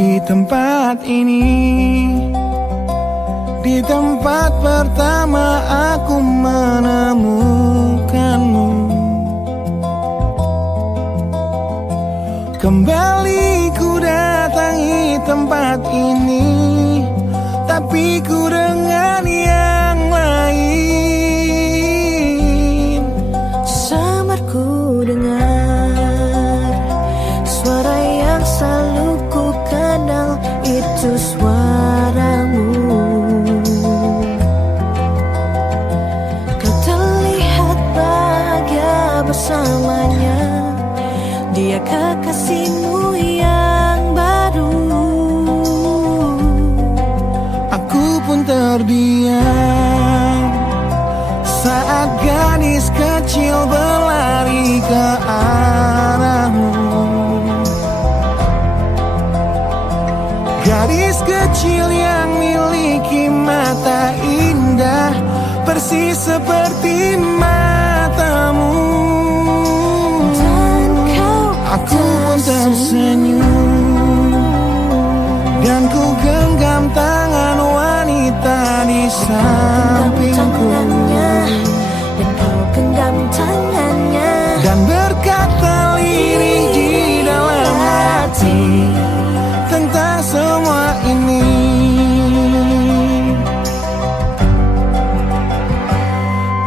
Di tempat ini, di tempat pertama aku menemukanmu. Kembali ku datangi tempat ini, tapi ku dengan yang lain. Samar ku dengar suara yang selalu ku kenal, itu suaramu. Kau terlihat bahagia bersamanya, dia kekasihmu yang baru. Aku pun terdiam saat gadis kecil berlari ke arahmu. Gadis kecil yang miliki mata indah, persis seperti matamu. Aku pun tersenyum dan ku genggam tangan wanita di sampingku. Dan kau genggam tangannya dan berkata lirih di dalam hati tentang semua ini.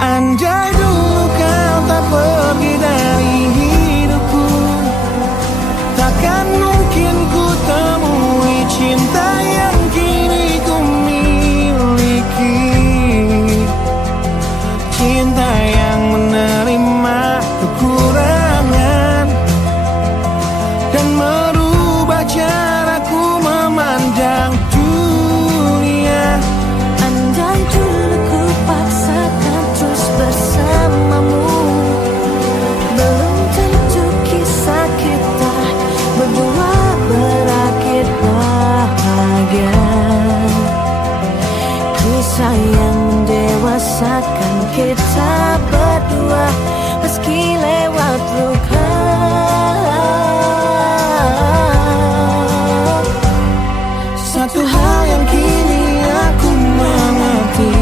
Andai dulu kau tak pergi dari hidupku, takkan mungkin ku temui cinta yang kini ku miliki. Cinta yang menerima kekurangan dan merubah caraku memandang dunia. Andai dulu ku paksakan terus bersamamu, belum tentu kisah kita berdua berakhir bahagia. Kisah yang mendewasakan kita berdua, meski lewat luka. Satu hal yang kini aku mengerti,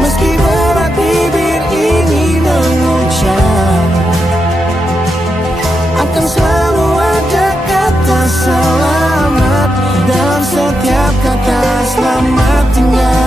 meski berat bibir ini mengucap, akan selalu ada kata selamat dalam setiap kata selamat tinggal.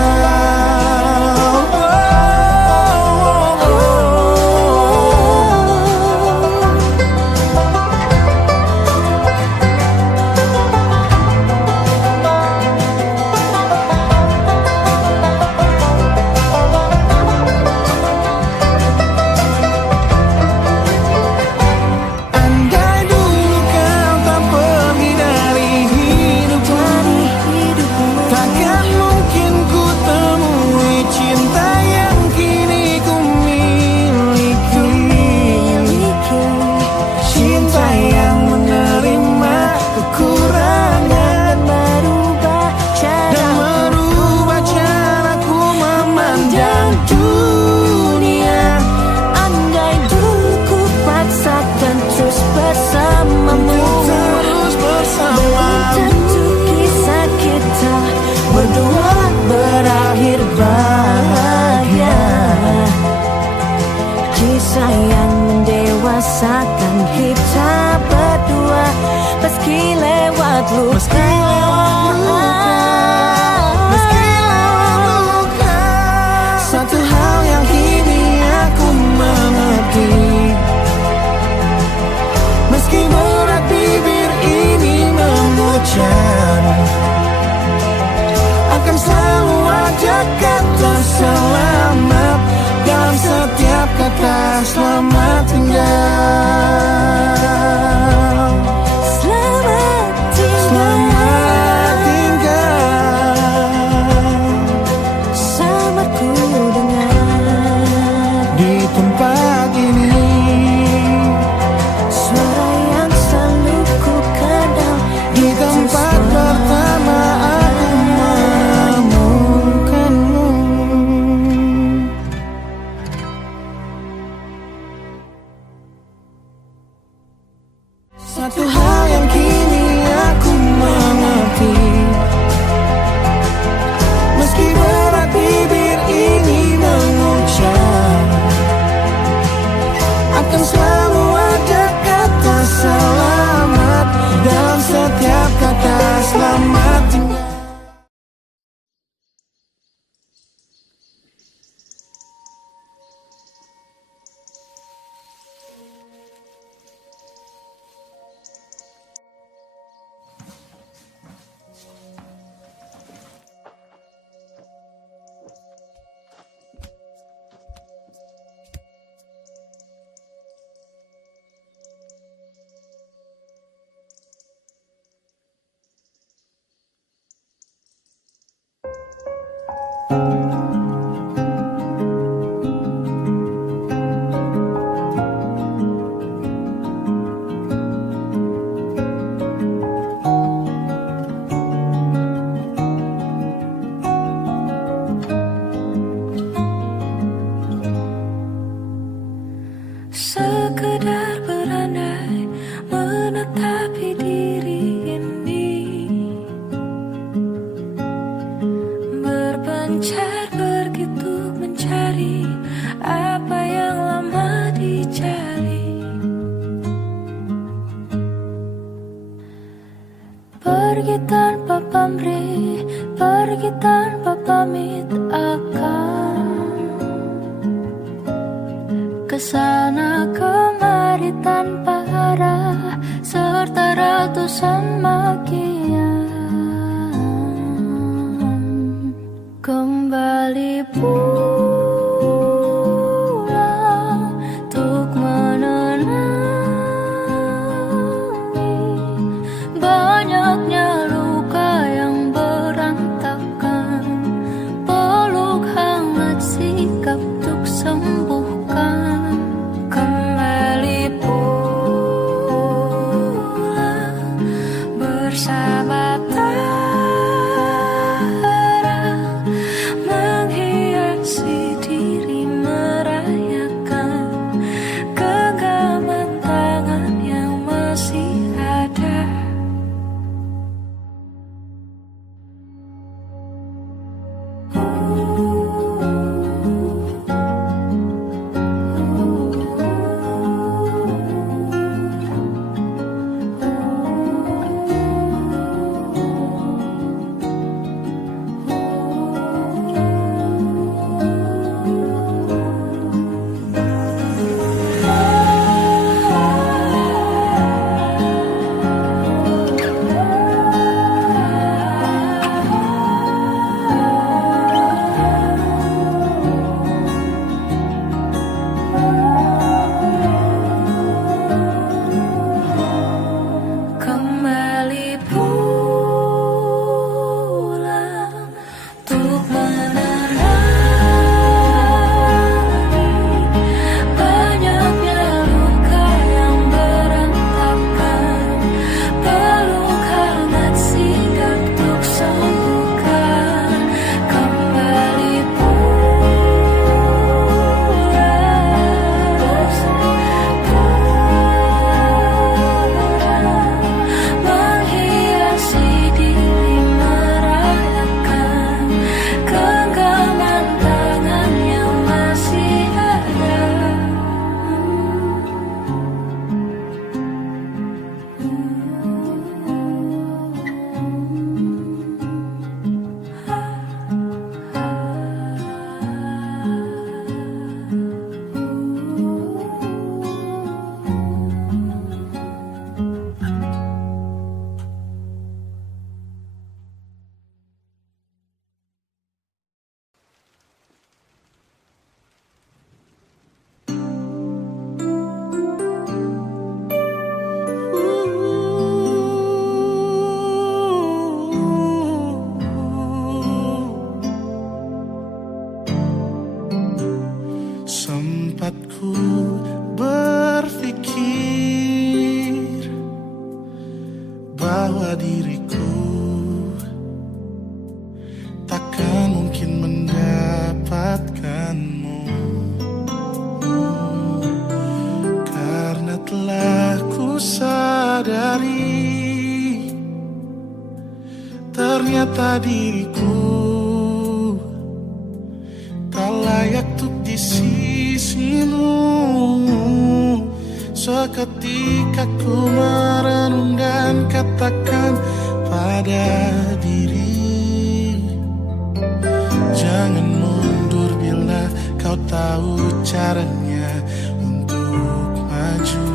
Kisah yang mendewasakan kita berdua, meski lewat luka. Satu hal yang kini aku mengerti, meski berat bibir ini mengucap, akan selalu ada kata selamat dalam setiap kata selamat tinggal. Selamat tinggal, selamat tinggal. Samar ku dengar di tempat ini suara yang selalu ku kenal, di tempat pertama aku menemukanmu. gencar pergi untuk mencari apa yang lama dicari. Pergi tanpa pamrih, pergi tanpa pamit, akan kesana kemari tanpa arah serta ratusan makian. Kembali pulang untuk menenangi banyaknya luka yang berantakan. Peluk hangat sikap untuk sembuhkan. Kembali pulang bersama menghiasi diri merayakan genggaman tangan yang masih ada. Kembali pulang untuk menenangi banyaknya luka yang berantakan. Peluk hangat sigap untuk sembuhkan. Kembali menghiasi diri merayakan genggaman tangan yang masih ada. Sempat ku berpikir bahwa diriku takkan mungkin mendapatkanmu, karena telah ku sadari ternyata diriku tak layak untuk di sisimu. Seketika ku merenung dan katakan pada diri, jangan mundur bila kau tahu caranya untuk maju.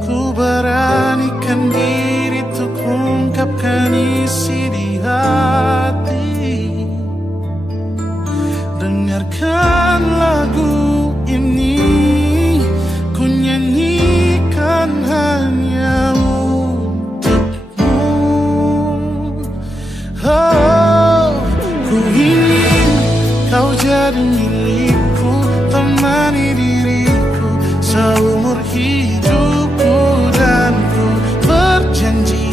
Ku beranikan diri untuk ungkapkan isi di hati. Dengarkan lagu ini, ku nyanyikan hanya untukmu. Oh, ku ingin kau jadi milikku, temani diriku seumur hidupku, dan ku berjanji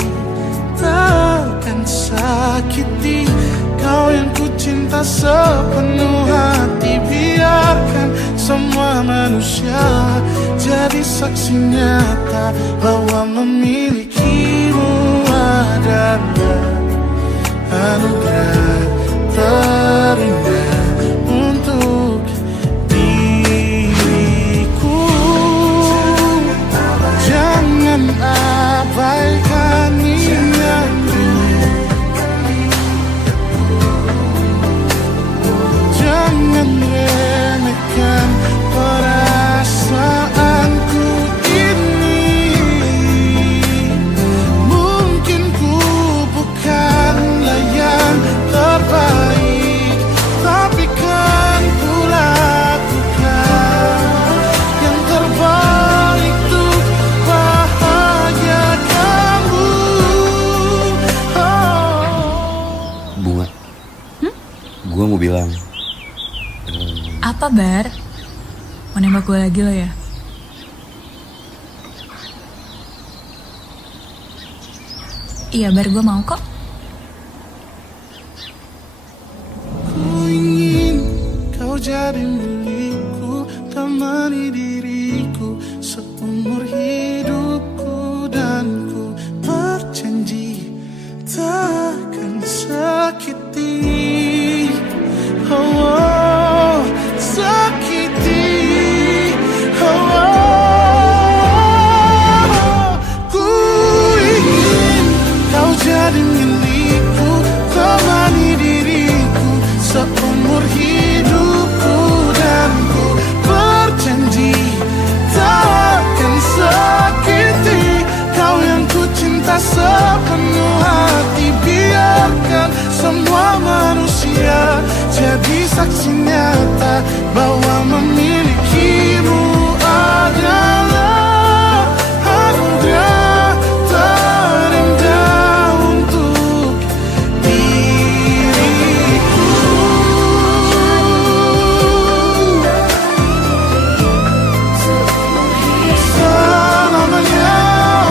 takkan sakiti kau yang ku cinta sepenuh hati. Biarkan semua manusia jadi saksi nyata bahwa memilikimu adalah anugerah. mau bilang. Apa, Bar? Mau nembak gue lagi lo ya? Iya, Bar, gue mau kok. Ku ingin kau jadi milikku, temani diriku seumur hidupku, dan ku berjanji takkan sakiti, oh, sakiti, oh. Ku ingin kau jadi milikku, temani diriku seumur hidupku, dan ku berjanji takkan sakiti kau yang ku cinta sepenuh hati. Biarkan semua manusia jadi saksi nyata bahwa memilikimu adalah anugerah terindah untuk diriku. Selamanya,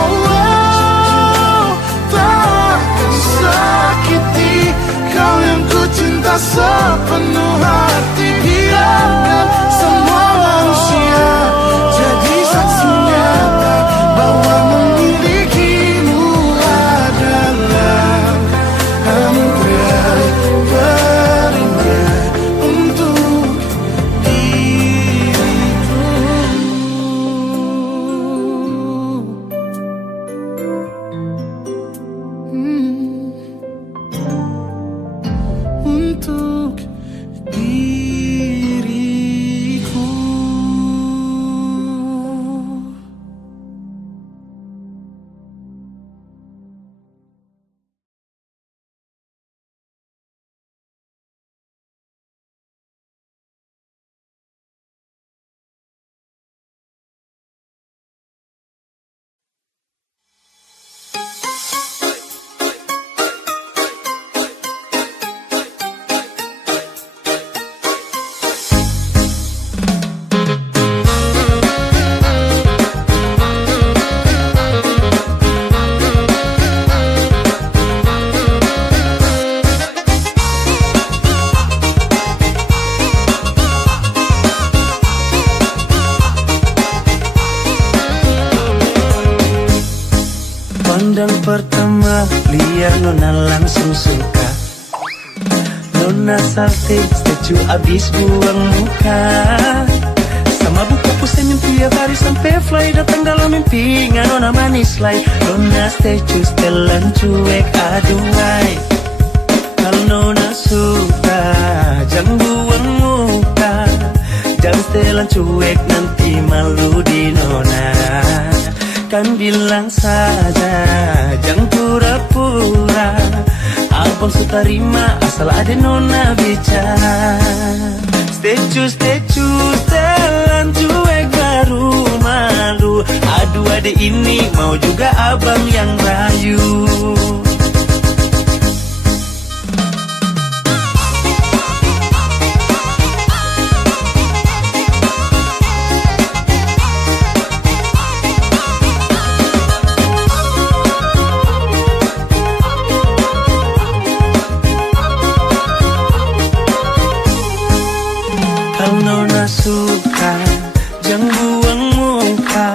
oh, takkan sakiti kau yang ku cinta sepenuh hati. Biarkan semua manusia jadi saksi nyata bahwa memilikimu adalah anugerah terindah untuk diriku. Untuk diriku. Pandang pertama liar nona langsung suka. Nona salting statue abis buang muka. Sama buka senyum tiap hari sampai fly datang dalam mimpi. Nona manis lay. Nona statue setelan cuek aduhai. Kalau nona suka jangan buang muka. Jangan setelan cuek nanti malu di nona. Kan bilang saja, jangan pura-pura. Abang suka terima asal ada nona bicara. Statue, setelan cuek baru malu. Aduh adek ini mau juga abang yang rayu. Nona suka, jangan buang muka.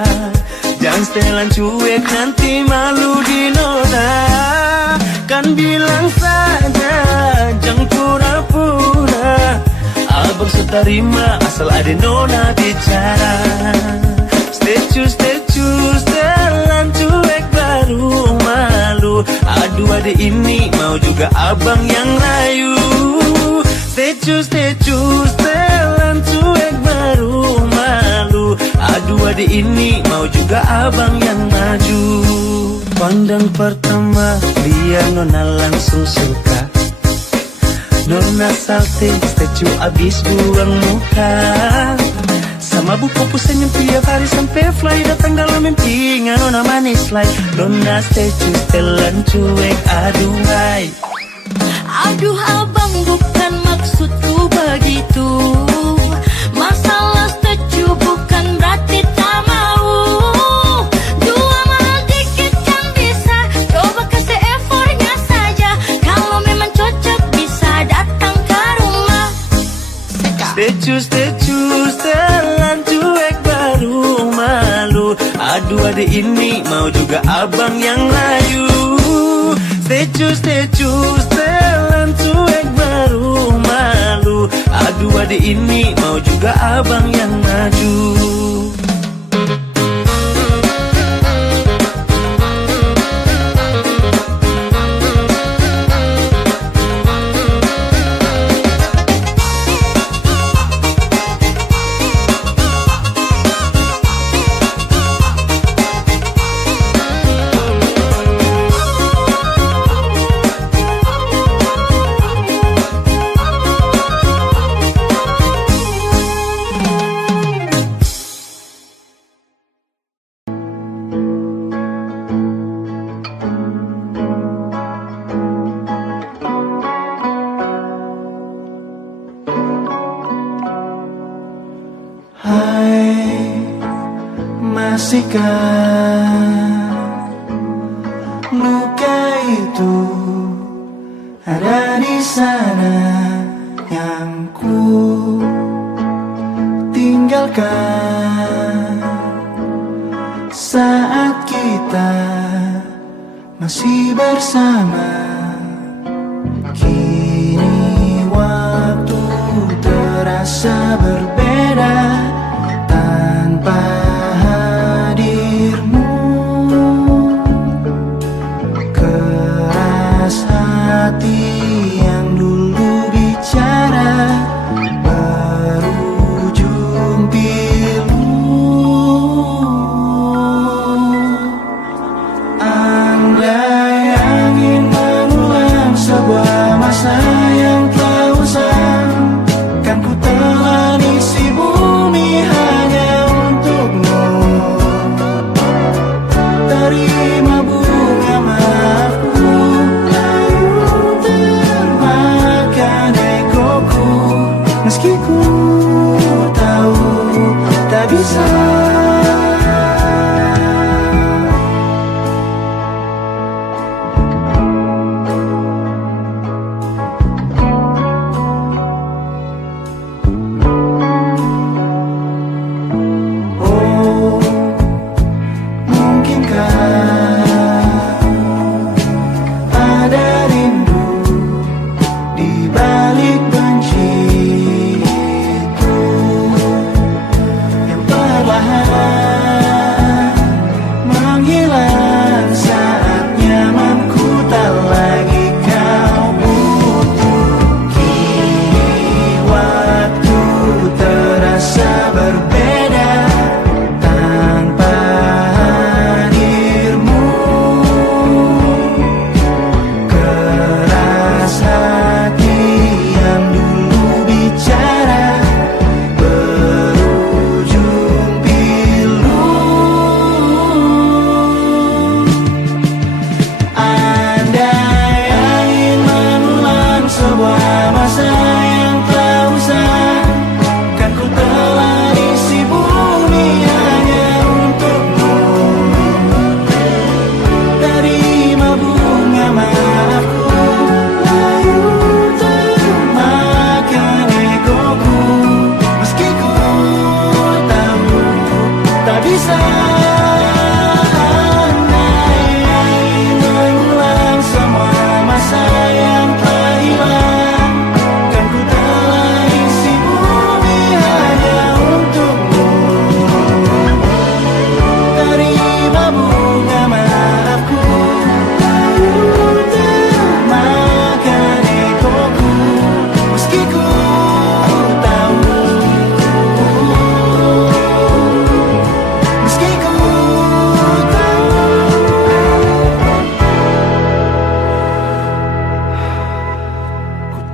Jangan setelan cuek nanti malu di nona. Kan bilang saja, jangan pura-pura. Abang seterima asal ada nona bicara. Statue, setelan cuek baru malu. Aduh adek ini mau juga abang yang rayu. Statue, setelan cuek baru malu. Aduh adek ini mau juga abang yang maju. Pandang pertama dia nona langsung suka. Nona salting statue abis buang muka. Sama buku senyum tiap hari sampai fly datang dalam mimpi. Nona manis lay. Nona statue setelan cuek aduhai. Aduh abang bukan maksud Setelan cuek baru malu. Aduh adik ini mau juga abang yang layu. Setelan cuek baru malu. Aduh adik ini mau juga abang yang maju. Masihkah luka itu ada di sana yang ku tinggalkan saat kita masih bersama. Kini waktu terasa berbeda tanpa hadirmu. Keras hati yang dulu bicara berujung pilu. Andai angin mengulang sebuah masa yang telah usang, kan ku telah isi bumi hanya untukmu. Terima bunga maafku, layu termakan egoku, meski ku tahu tak bisa.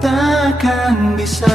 Takkan bisa.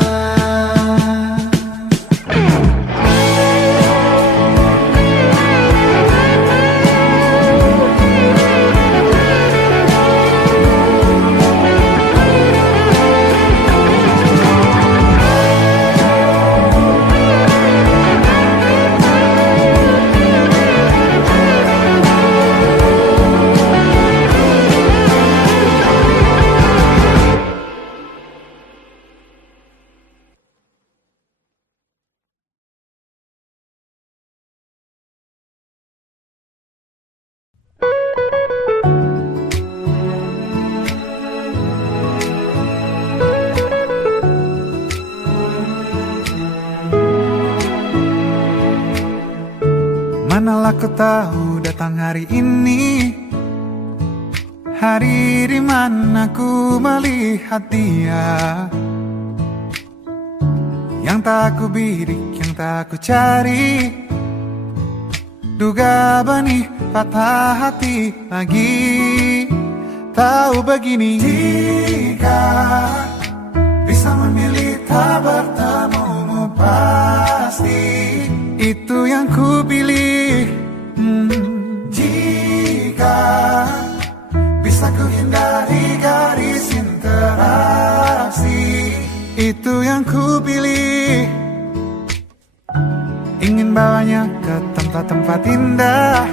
Aku tahu datang hari ini, hari di mana ku melihat dia, yang tak ku bidik, yang tak ku cari. Duga benih patah hati lagi. Tahu begini, jika bisa memilih tak bertemu pasti itu yang ku pilih. Jika bisa ku hindari garis interaksi, itu yang ku pilih. Ingin bawanya ke tempat-tempat indah,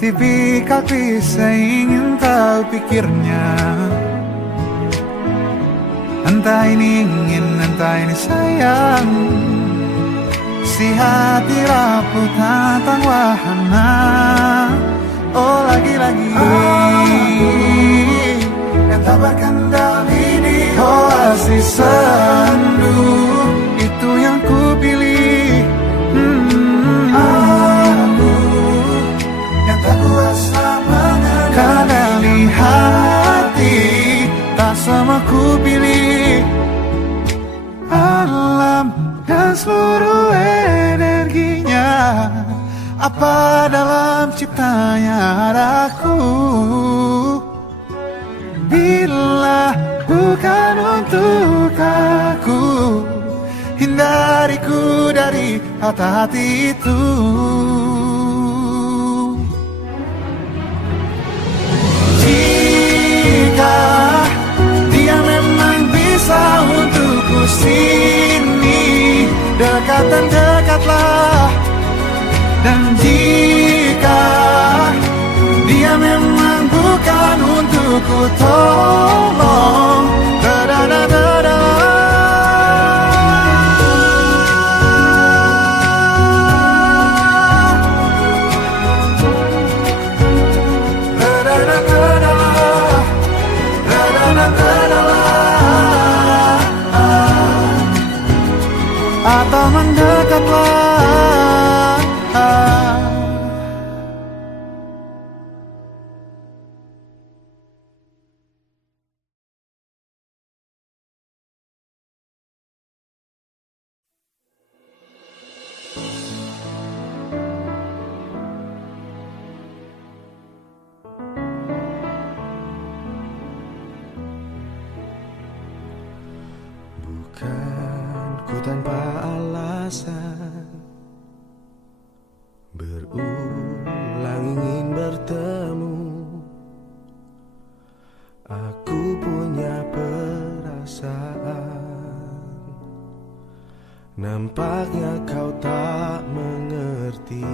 tipikal klise ingin tahu pikirnya. Entah ini ingin, entah ini sayang, si hati rapuh tentang wahana. Oh lagi-lagi aku yang tak berkendali di oasis sendu, itu yang ku pilih. Aku yang tak kuasa mengendali hati, tak sama ku pilih. Alam dan seluruh energinya, apa dalam ciptanya ada aku. Bila bukan untuk aku, hindariku dari hati-hati itu. Jika dia memang bisa untukku sini, dekat dan dekatlah. Dan jika dia memang bukan untukku, tolong da-da-da-da-da. Atau mendekatlah. Bukan ku tanpa alasan berulang ingin bertemu. Aku punya perasaan, nampaknya kau tak mengerti.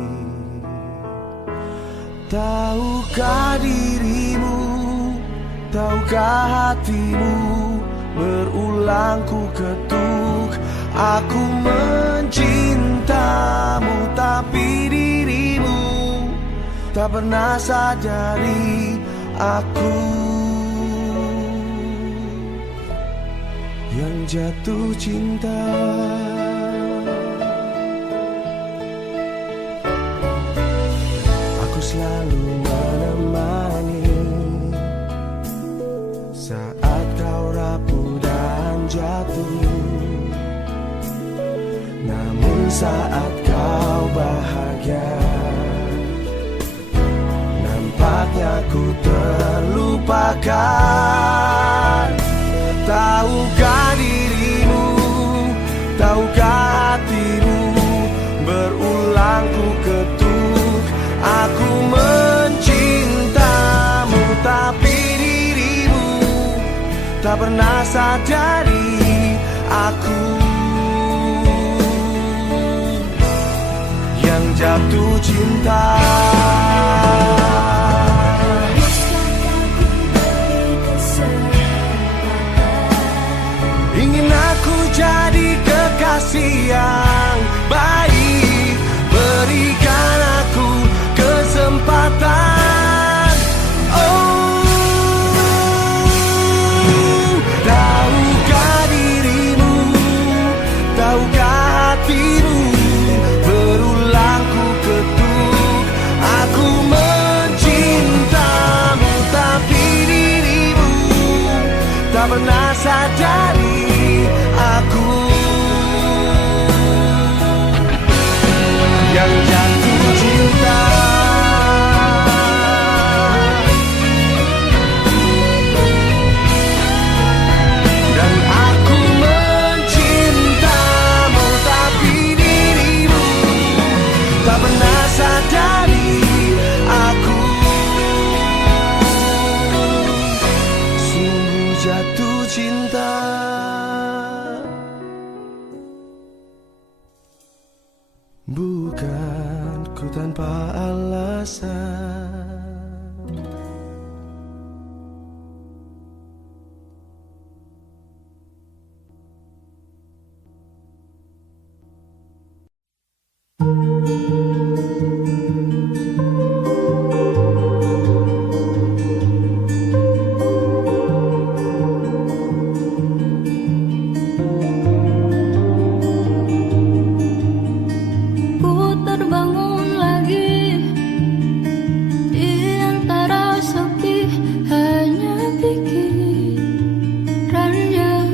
Tahukah dirimu, tahukah hatimu, berulang ku ketuk. Aku mencintamu, tapi dirimu tak pernah sadari aku yang jatuh cinta. Aku selalu menemani saat kau rapuh dan jatuh. Namun saat kau bahagia, nampaknya ku terlupakan. Tahukah dirimu, tahukah hatimu, berulang ku ketuk. Aku mencintamu, tapi dirimu tak pernah sadari aku yang jatuh cinta. Ingin aku jadi kekasih yang baik, berikan aku kesempatan. Oh, tahukah dirimu, tahukah hatimu, berulang ku ketuk. tak pernah sadari aku yang jatuh cinta. Dan aku mencintamu, tapi dirimu tak pernah sadari aku sungguh jatuh cinta. Bukan ku tanpa alasan. Ku terbangun lagi di antara sepi, hanya pikiran yang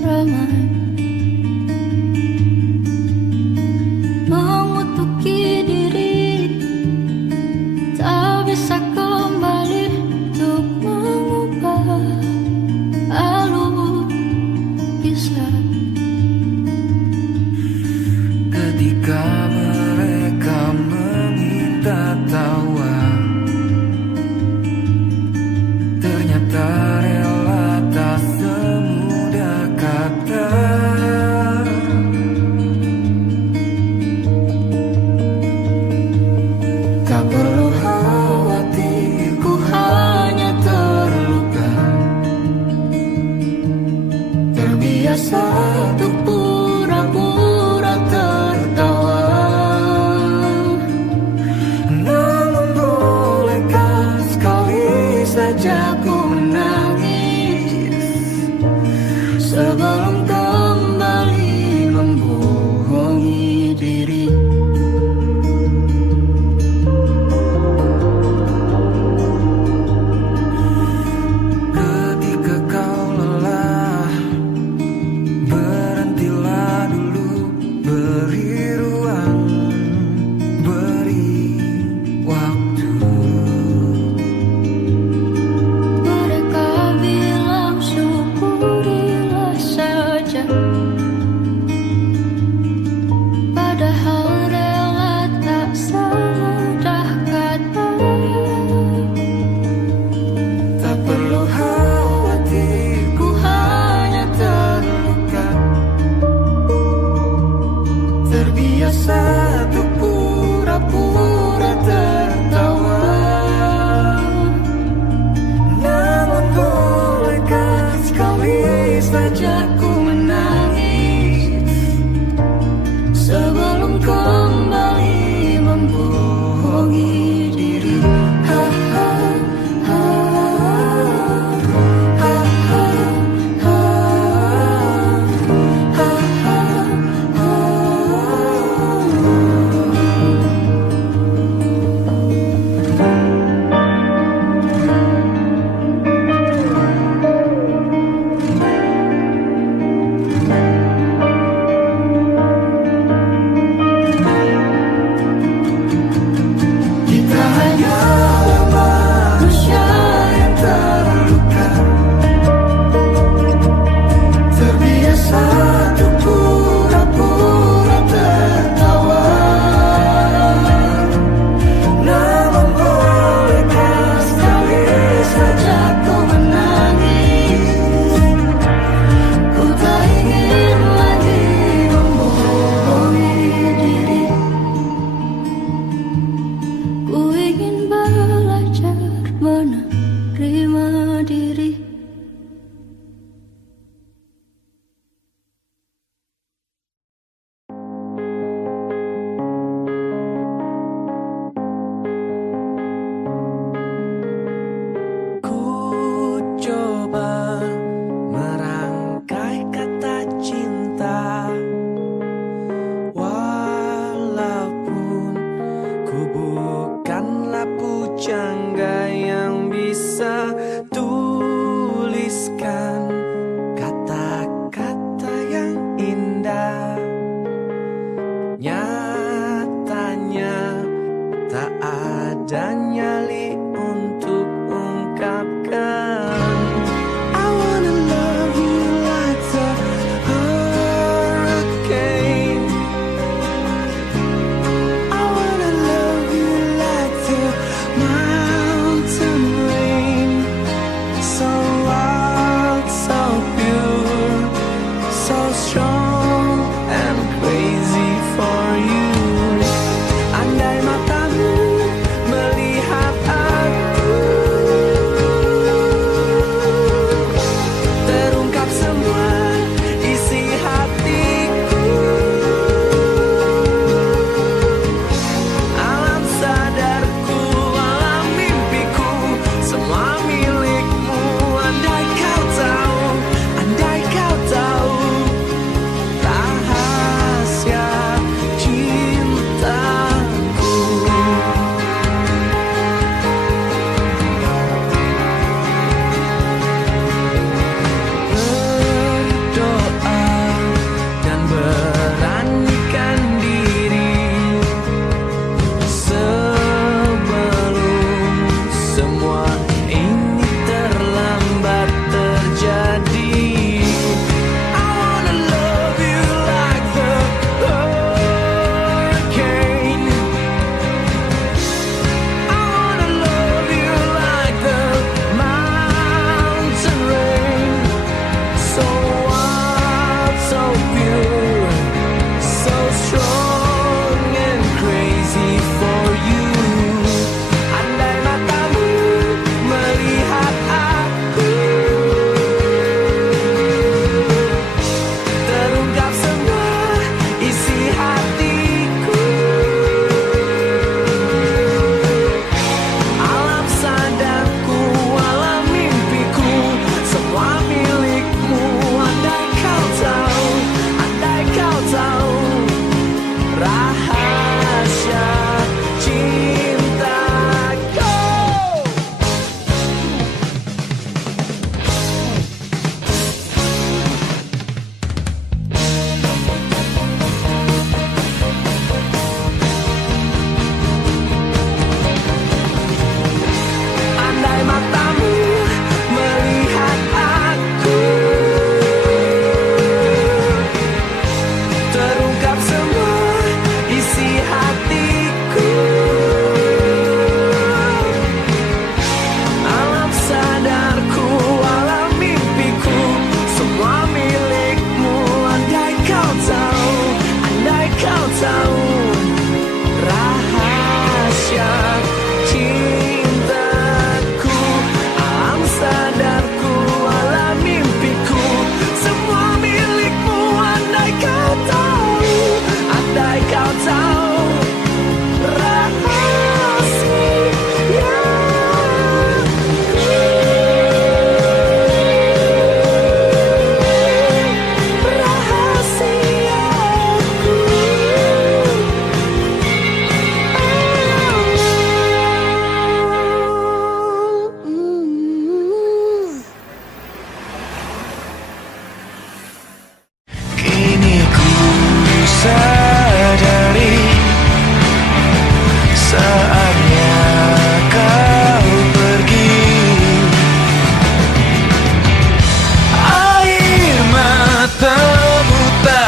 ramai mengutuki diri, tak bisa kembali untuk mengubah alur kisah. Ketika mereka meminta tawa, ternyata rela tak semudah kata. Tak perlu khawatir, ku hanya terluka, terbiasa untuk pura-pura tertawa. Namun bolehkah sekali saja ku menangis sebelum kembali membohongi diri. Ketika kau lelah, berhentilah dulu, beri ruang, beri waktu. Mereka bilang syukurilah saja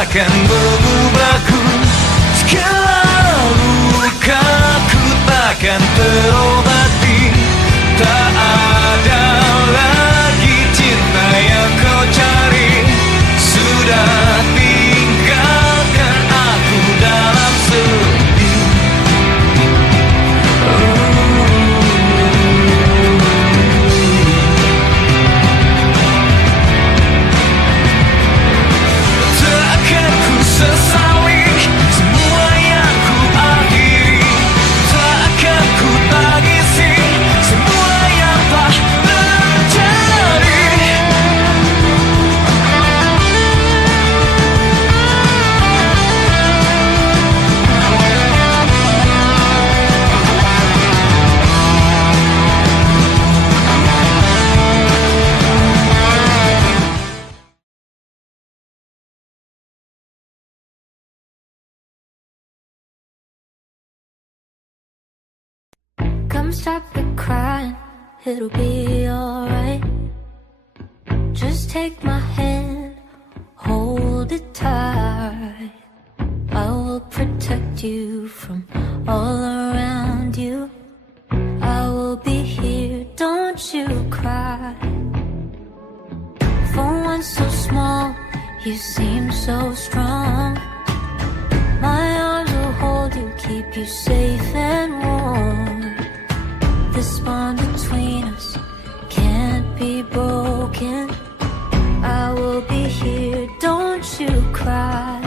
takkan mengubahku. Segala lukaku takkan terobati. Tak ada lagi cinta yang kau cari. Sudah tinggalkan aku dalam sedih. Takkan ku sesali semua yang ku akhiri. Takkan ku tangisi semua yang telah terjadi. Come stop the crying, it'll be alright. Just take my hand, hold it tight. I will protect you from all around you. I will be here, don't you cry. For one so small, you seem so strong. My arms will hold you, keep you safe and warm. This bond between us can't be broken. I will be here, don't you cry.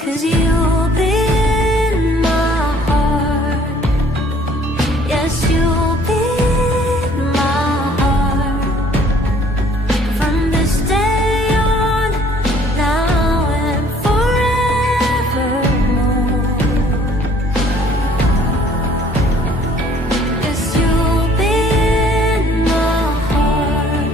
'Cause you'll be in my heart. Yes, you'll be in my heart. From this day on, now and forevermore. Yes, you'll be in my heart.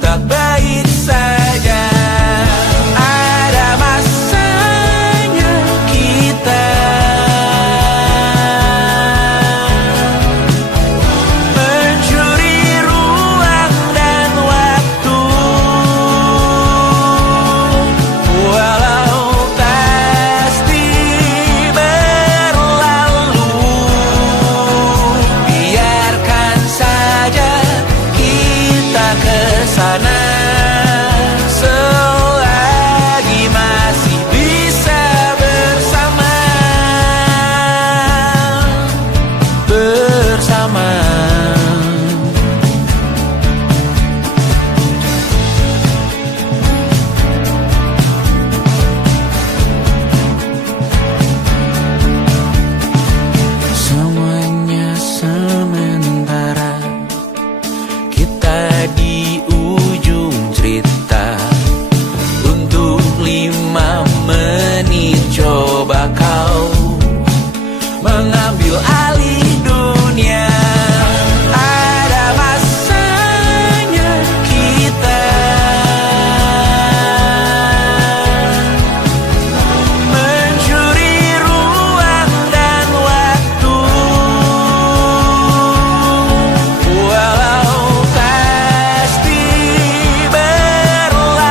tak baik saja. Ada masanya kita mencuri ruang dan waktu, walau pasti berlalu. Biarkan saja kita ke sana selagi masih bisa bersama. Semuanya sementara, kita di ujung cerita. Untuk 5 menit coba kau mengambil alih dunia. Ada masanya kita mencuri ruang dan waktu, walau pasti berlalu.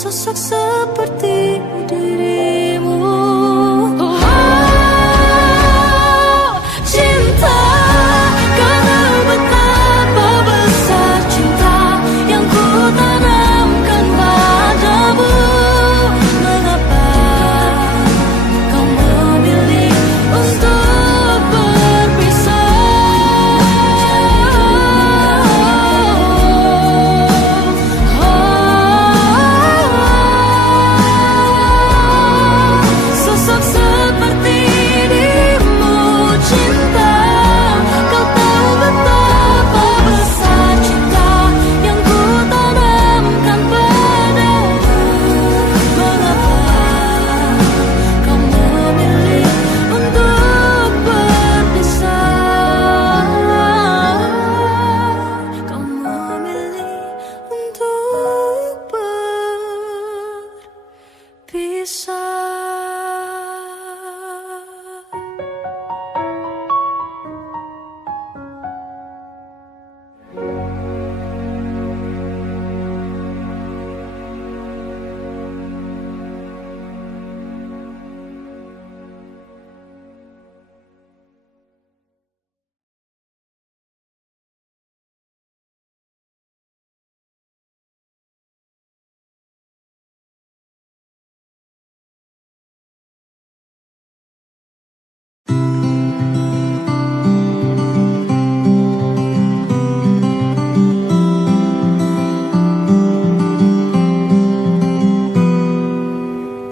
sosok seperti dirimu. Oh, cinta, karena betapa besar cinta yang ku tanamkan padamu. Mengapa kau memilih untuk berpisah? Sosok seperti dirimu, cinta, kau tahu betapa besar cinta yang ku tanamkan padamu. Mengapa kau memilih untuk berpisah? Kau memilih untuk berpisah.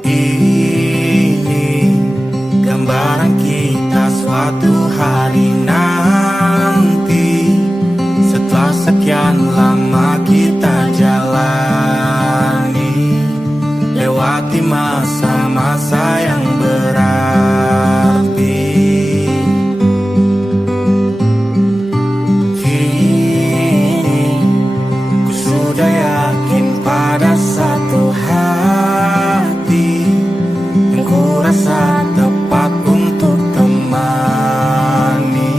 Ini gambaran kita suatu hari nanti, setelah sekian lama kita jalani, lewati masa-masa yang berarti. Kini ku sudah yakin pada satu hati yang ku rasa tepat untuk temani,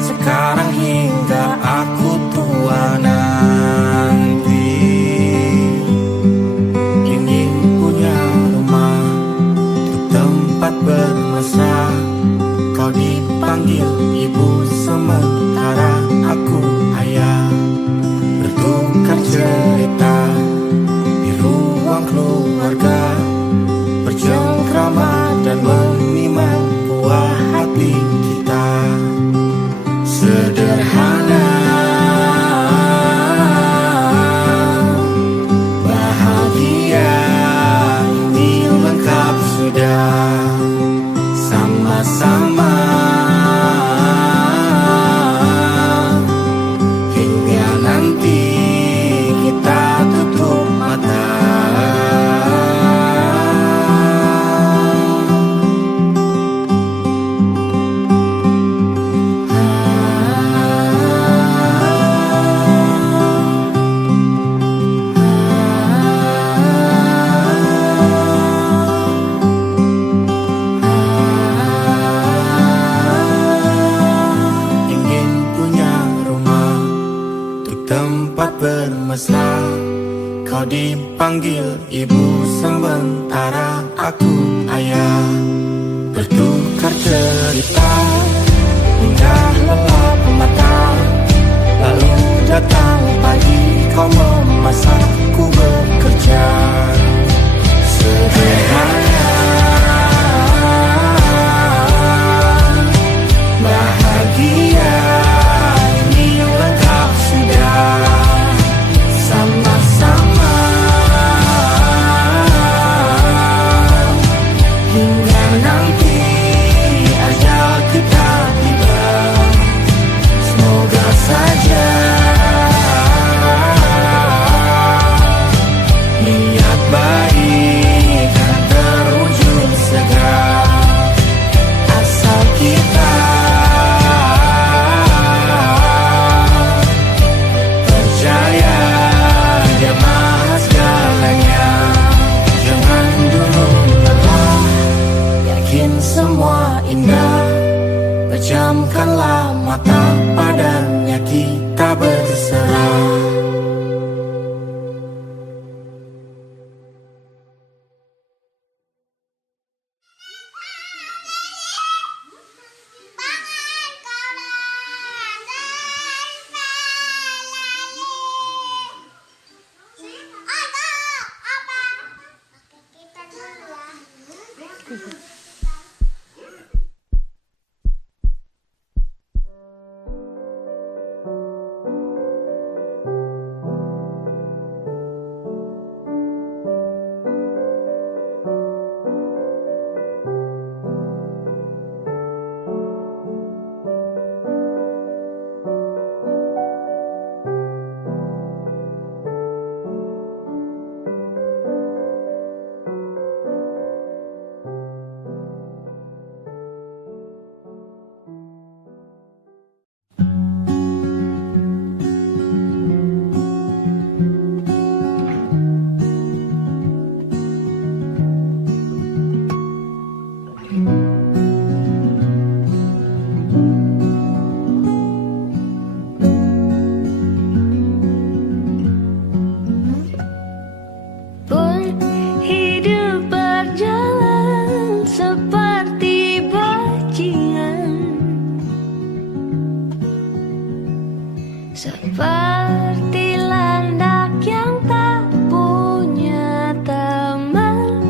sekarang hingga aku tua nanti. Ingin punya rumah untuk tempat bermesra, kau dipanggil ibu sementara aku ayah, bertukar cerita di ruang keluarga, bercengkrama dan menimang buah hati kita. Sederhana, bahagia, ini lengkap sudah. Sama-sama hingga nanti kita tutup mata. Ingin punya rumah untuk tempat bermesra, kau dipanggil ibu sementara aku ayah, bertukar cerita hingga lelap mata. Lalu datang pagi, kau memasak, ku bekerja. Sederhana, bahagia, ini lengkap sudah. Sama-sama hingga nanti ajal kita tiba. Semoga saja niat baik kan terwujud segera, asal kita percaya Dia Maha segalanya. Jangan dulu lelah, yakin semua indah, pejamkanlah mata, padanya kita berserah. Pun hidup berjalan seperti bajingan, seperti landak yang tak punya teman.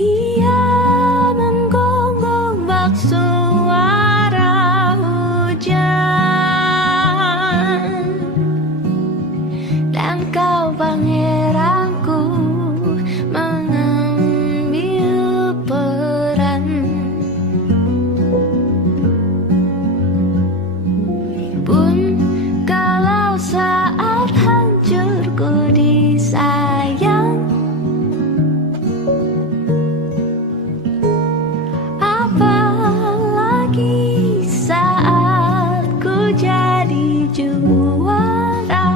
Ia menggonggong bak suara hujan, dan kau pangeranku mengambil peran. Pun kalau saat hancurku disayang, apalagi saat ku jadi juara.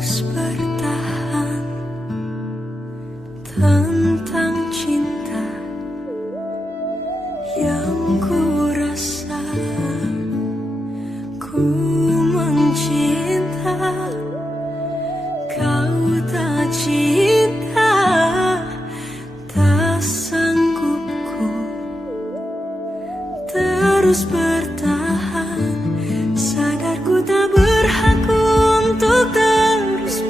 terus bertahan tentang cinta yang ku rasa. Ku mencinta, kau tak cinta, tak sanggup ku terus bertahan. Sadar ku tak berhak untuk terus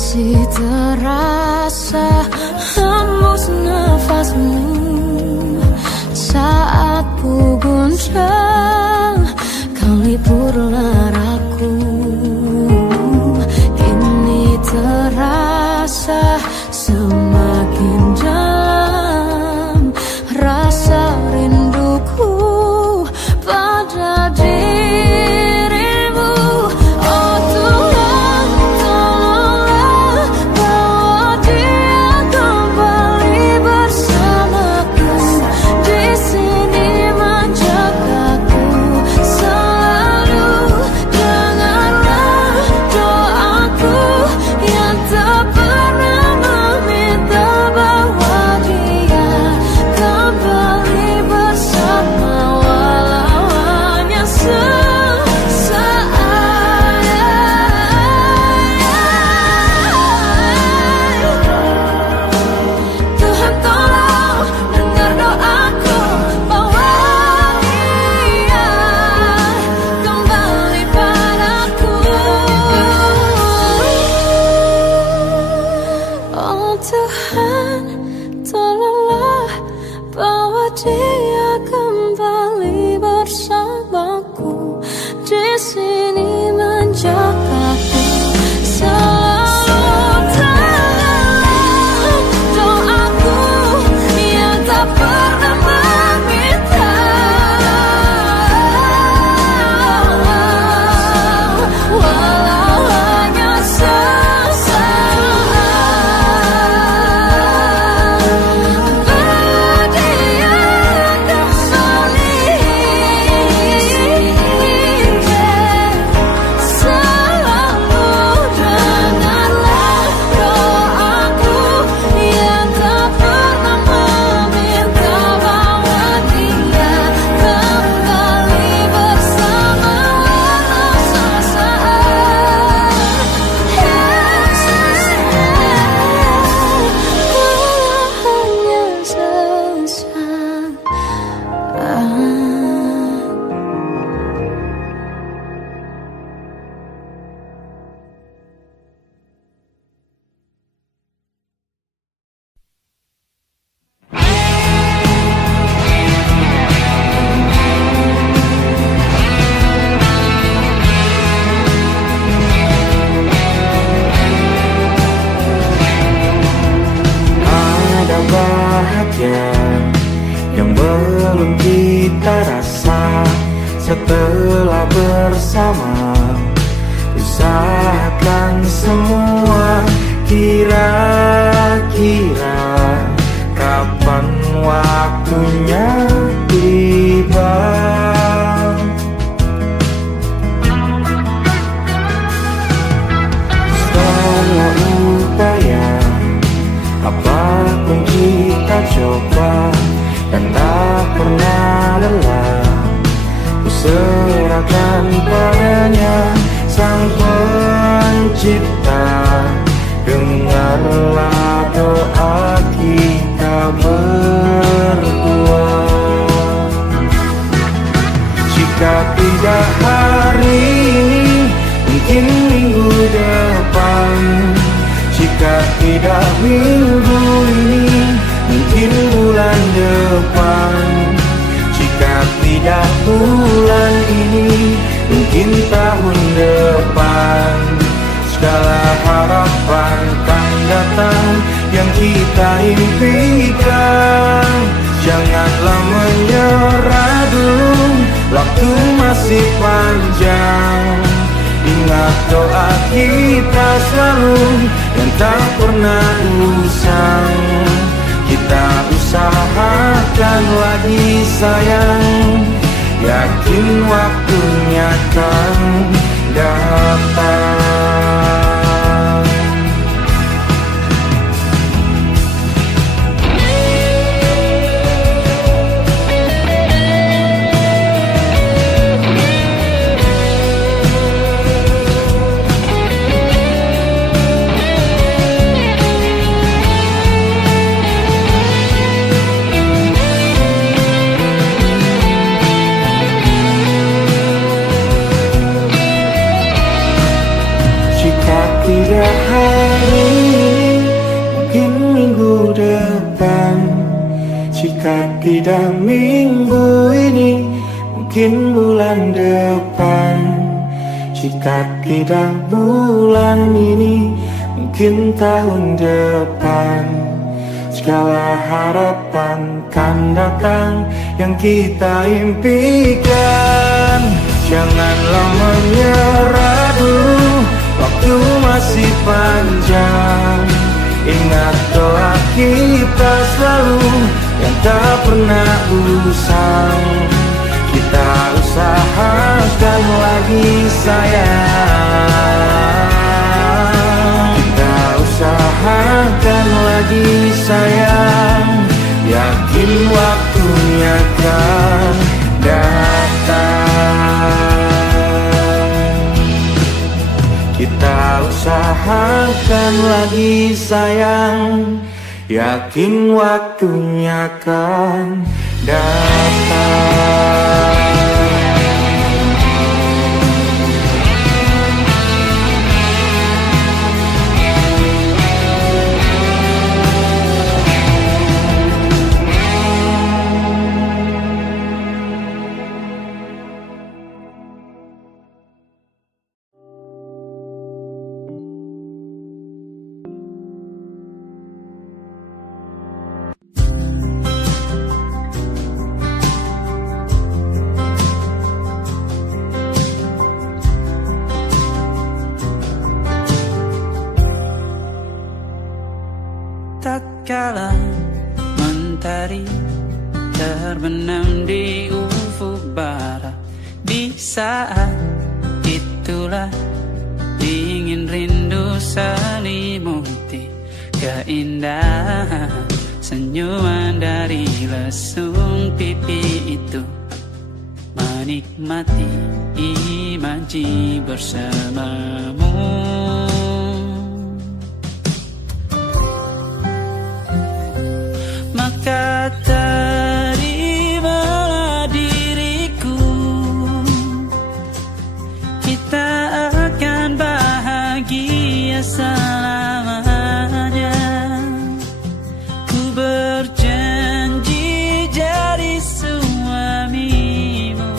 masih terasa hembus nafasmu saat ku goncang, kau liburlah aku. Kini terasa semakin dalam rasa rinduku pada dirimu. Oh Tuhan, tolonglah bawa dia kembali bersamaku. Di sini menjagaku selalu. Dengarlah doaku yang tak pernah meminta bawa dia kembali bersama, walau hanya sesaat. Tuhan tolong dengar doaku, bawa dia kembali padaku. Oh Tuhan, tolonglah bawa dia kembali bersamaku. Di sini menjagaku selalu. Dengarlah doaku yang tak pernah meminta, walau hanya sesaat. Bawa dia kembali selalu. Dengarlah doaku yang tak pernah meminta, bawa dia kembali bersama, walau sesaat. Walau hanya sesaat. Ada bahagia yang belum kita rasa setelah bersama. Usahakan semua, kira-kira kapan waktunya tiba. Setelah upaya apapun kita coba dan tak pernah lelah, ku serahkan padanya Sang Pencipta. Dengarlah doa kita berdua. Jika tidak hari ini, mungkin minggu depan. Jika tidak minggu ini, mungkin bulan depan. Jika tidak bulan ini, mungkin tahun depan. Segala harapan kan datang yang kita impikan. Janganlah menyerah dulu, waktu masih panjang. Ingat doa kita selalu yang tak pernah usang. Kita usahakan lagi sayang, yakin waktunya akan datang. Tidak hari Jika tidak minggu ini, mungkin bulan depan. Jika tidak bulan ini, mungkin tahun depan. Segala harapan kan datang yang kita impikan. Janganlah menyerah dulu, waktu masih panjang. Ingat doa kita selalu yang tak pernah usang. Kita usahakan lagi sayang. Kita usahakan lagi sayang. Yakin waktunya kan datang. Kita usahakan lagi sayang. Yakin waktunya kan datang. Tatkala mentari terbenam di ufuk barat, di saat itulah dingin rindu selimuti keindahan senyuman dari lesung pipi itu. Menikmati imaji bersamamu. Maka terimalah diriku, kita akan bahagia selamanya. Ku berjanji jadi suamimu,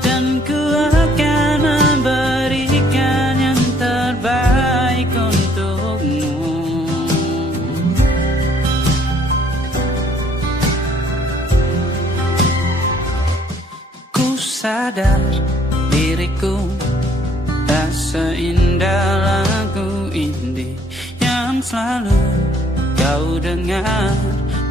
dan ku akan memberikan yang terbaik untukmu. Sadar diriku tak seindah lagu indie yang selalu kau dengar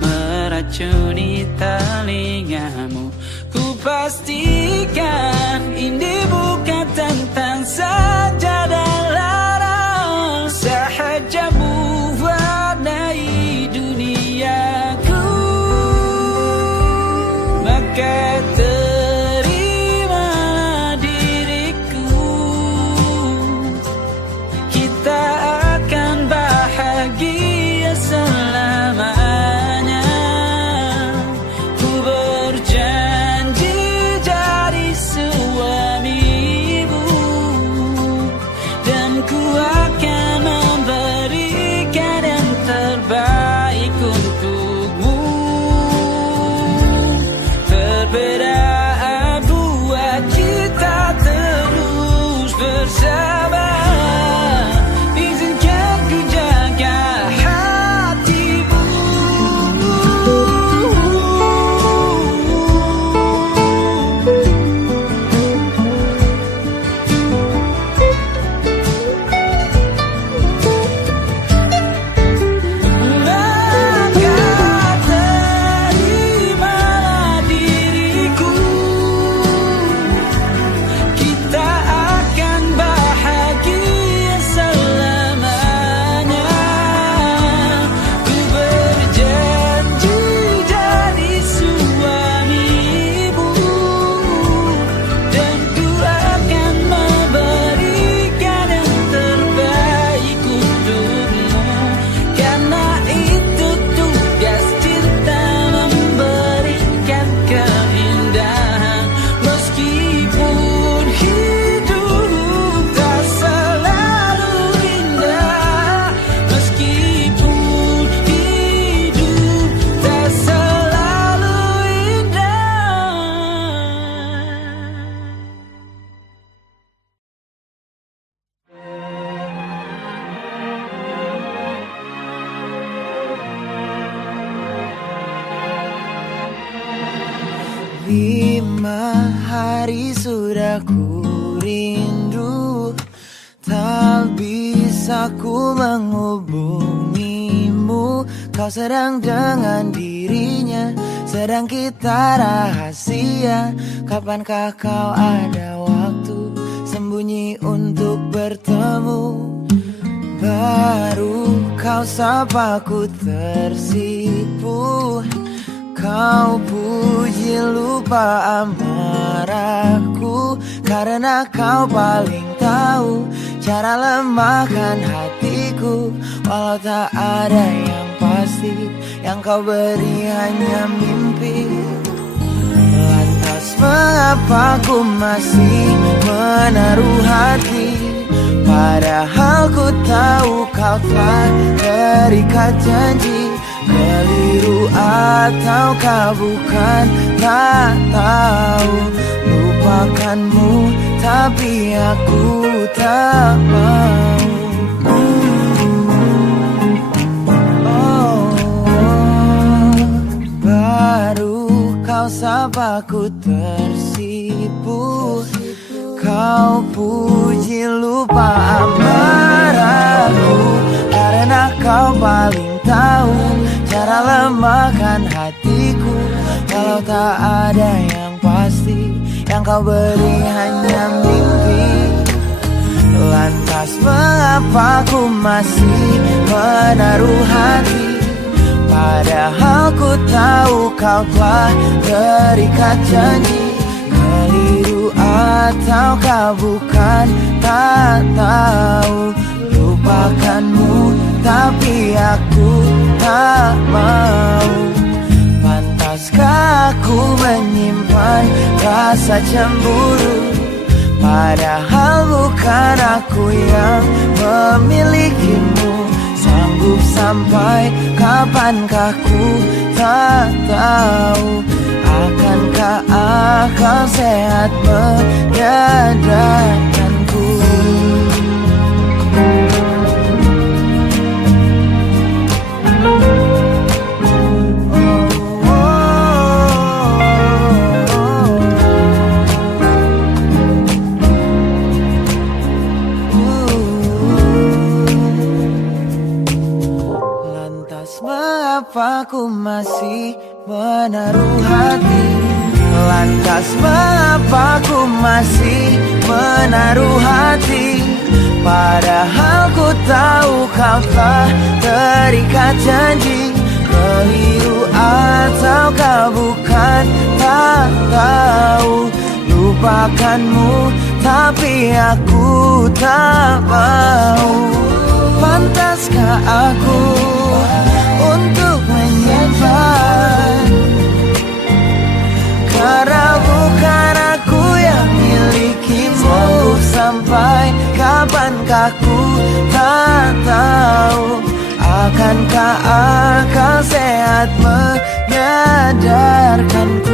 meracuni telingamu. Ku pastikan indie bukan tentang sajadah larang, sahaja mewarnai duniaku. Maka ku 5 hari sudah ku rindu, tak bisa ku menghubungimu. Kau sedang dengan dirinya, sedang kita rahasia. Kapankah kau ada waktu sembunyi untuk bertemu? Baru kau sapa ku tersipu. Kau puji lupa amarahku, karena kau paling tahu cara lemahkan hatiku. Walau tak ada yang pasti, yang kau beri hanya mimpi. Lantas mengapa ku masih menaruh hati, padahal ku tahu kau telah terikat janji. Keliru ataukah bukan, tak tahu. Lupakanmu tapi aku tak mau. Baru kau sapa ku tersipu. Kau puji lupa amarahku, karena kau paling tahu cara lemahkan hatiku. Kalau tak ada yang pasti, yang kau beri hanya mimpi. Lantas mengapa ku masih menaruh hati, padahal ku tahu kau telah terikat janji. Keliru ataukah bukan, tak tahu. Lupakanmu tapi aku tak mau. Pantaskah aku menyimpan rasa cemburu, padahal bukan aku yang memilikimu. Sanggup sampai kapankah ku tak tahu. Akankah akal sehat menyadarkanku? Mengapa ku masih menaruh hati? Lantas mengapa ku masih menaruh hati? Padahal ku tahu kau telah terikat janji. Keliru ataukah bukan, tak tahu. Lupakanmu tapi aku tak mau. Pantaskah aku untuk menyimpan, karena bukan aku yang milikimu. Sanggup sampai kapankah ku tak tahu. Akankah akal sehat menyadarkanku?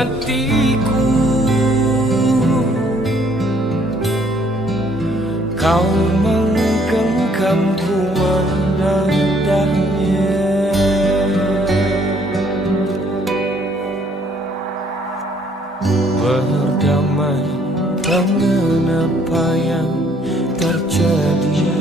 hatiku. Kau menggenggamku menatapnya. Berdamai dengan apa yang terjadi.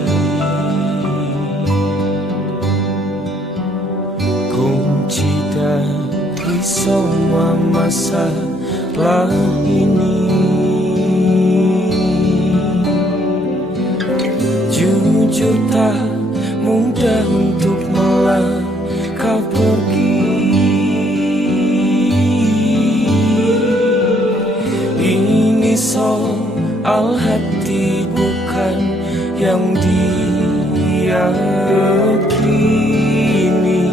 Kunci dari semua masalah ini, jujur tak mudah untuk melangkah pergi. Ini soal hati bukan yang diyakini.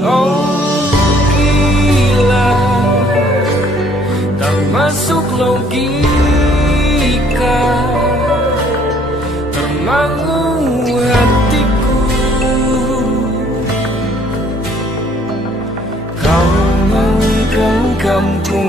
Oh gila, tak masuk logika, termangu hatiku. Kau menggenggamku